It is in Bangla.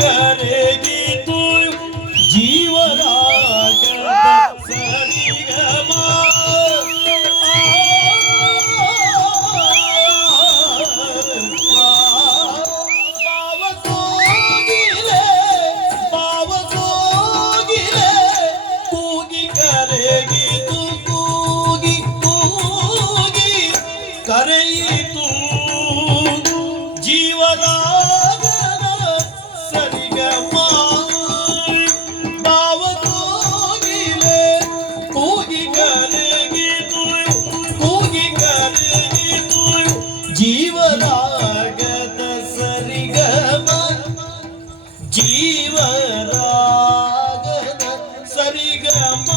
करेगी तू जीवरा करेगी तू कूगी कूगी ರಾಗದ ಸರಿಗಮ ಜೀವ ಸರಿಗಮ.